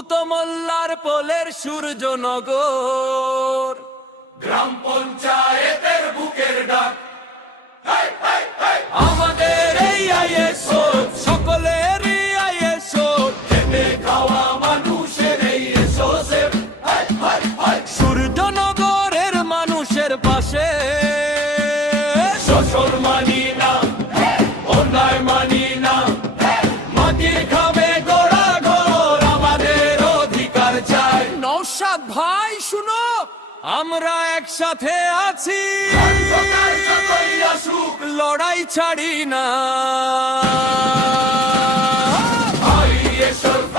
ভূত মোল্লার পোলের সূর্যনগর, গ্রাম পঞ্চায়েতের বুকের ডাক, আমাদের এই আইএসও সকলেরই আইএসও, খেতে খাওয়া মানুষের এই এসোসেফ। সূর্যনগরের মানুষের পাশে, শোষণ মানি না, অন্যায় মানি না, মাটির খাবে গোড়া ঘর, আমাদের অধিকার চাই। নওশাদ ভাই শুনো, আমরা একসাথে আছি, যতই আসুক লড়াই ছাড়ি না। আইএসএফ